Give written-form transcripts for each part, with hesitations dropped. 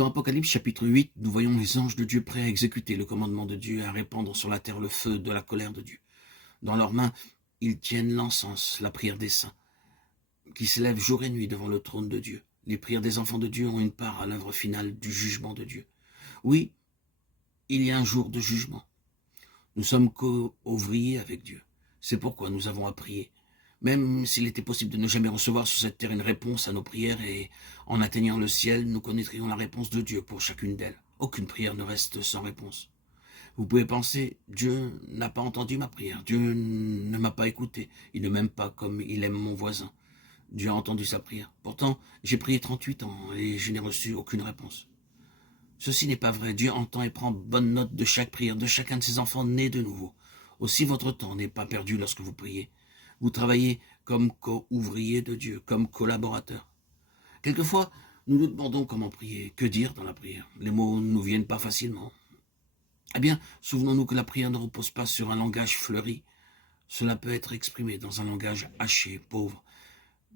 Dans Apocalypse chapitre 8, nous voyons les anges de Dieu prêts à exécuter le commandement de Dieu et à répandre sur la terre le feu de la colère de Dieu. Dans leurs mains, ils tiennent l'encens, la prière des saints, qui s'élèvent jour et nuit devant le trône de Dieu. Les prières des enfants de Dieu ont une part à l'œuvre finale du jugement de Dieu. Oui, il y a un jour de jugement. Nous sommes co-ouvriers avec Dieu. C'est pourquoi nous avons à prier. Même s'il était possible de ne jamais recevoir sur cette terre une réponse à nos prières, et en atteignant le ciel, nous connaîtrions la réponse de Dieu pour chacune d'elles. Aucune prière ne reste sans réponse. Vous pouvez penser, Dieu n'a pas entendu ma prière, Dieu ne m'a pas écouté, il ne m'aime pas comme il aime mon voisin. Dieu a entendu sa prière. Pourtant, j'ai prié 38 ans et je n'ai reçu aucune réponse. Ceci n'est pas vrai. Dieu entend et prend bonne note de chaque prière, de chacun de ses enfants nés de nouveau. Aussi votre temps n'est pas perdu lorsque vous priez. Vous travaillez comme co-ouvrier de Dieu, comme collaborateur. Quelquefois, nous nous demandons comment prier, que dire dans la prière. Les mots ne nous viennent pas facilement. Eh bien, souvenons-nous que la prière ne repose pas sur un langage fleuri. Cela peut être exprimé dans un langage haché, pauvre.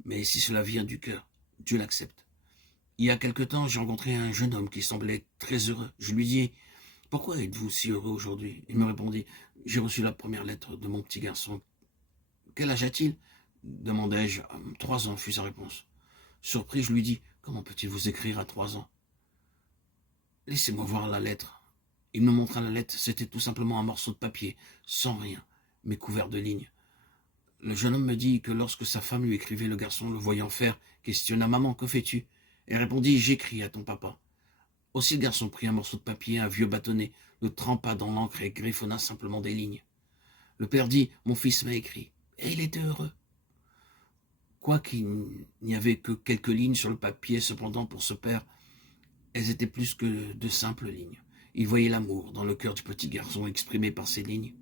Mais si cela vient du cœur, Dieu l'accepte. Il y a quelque temps, j'ai rencontré un jeune homme qui semblait très heureux. Je lui dis, « Pourquoi êtes-vous si heureux aujourd'hui ?» Il me répondit, « J'ai reçu la première lettre de mon petit garçon. »« Quel âge a-t-il » demandai-je. « 3 ans, fut sa réponse. Surpris, je lui dis, « Comment peut-il vous écrire à 3 ans ?»« Laissez-moi voir la lettre. » Il me montra la lettre, c'était tout simplement un morceau de papier, sans rien, mais couvert de lignes. Le jeune homme me dit que lorsque sa femme lui écrivait, le garçon, le voyant faire, questionna « Maman, que fais-tu » et répondit « J'écris à ton papa ». Aussi le garçon prit un morceau de papier, un vieux bâtonnet, le trempa dans l'encre et griffonna simplement des lignes. Le père dit « Mon fils m'a écrit » et il était heureux. Quoiqu'il n'y avait que quelques lignes sur le papier, cependant pour ce père, elles étaient plus que de simples lignes. Il voyait l'amour dans le cœur du petit garçon exprimé par ces lignes.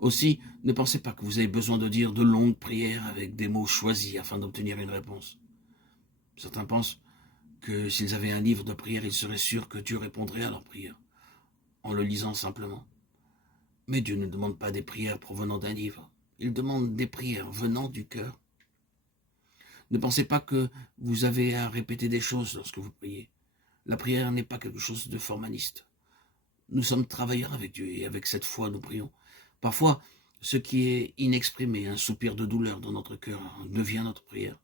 Aussi, ne pensez pas que vous avez besoin de dire de longues prières avec des mots choisis afin d'obtenir une réponse. Certains pensent que s'ils avaient un livre de prière, ils seraient sûrs que Dieu répondrait à leurs prières, en le lisant simplement. Mais Dieu ne demande pas des prières provenant d'un livre, il demande des prières venant du cœur. Ne pensez pas que vous avez à répéter des choses lorsque vous priez. La prière n'est pas quelque chose de formaliste. Nous sommes travailleurs avec Dieu et avec cette foi nous prions. Parfois, ce qui est inexprimé, un soupir de douleur dans notre cœur, devient notre prière.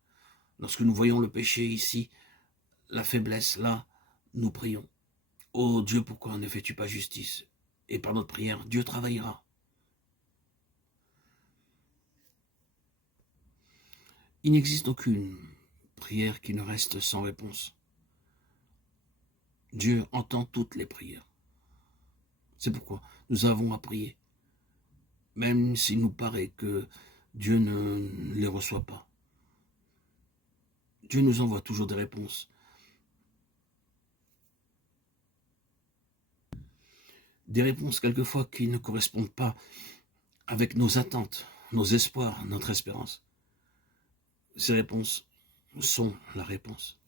Lorsque nous voyons le péché ici, la faiblesse là, nous prions. Ô Dieu, pourquoi ne fais-tu pas justice? Et par notre prière, Dieu travaillera. Il n'existe aucune prière qui ne reste sans réponse. Dieu entend toutes les prières. C'est pourquoi nous avons à prier, même s'il nous paraît que Dieu ne les reçoit pas. Dieu nous envoie toujours des réponses. Des réponses quelquefois qui ne correspondent pas avec nos attentes, nos espoirs, notre espérance. Ces réponses sont la réponse.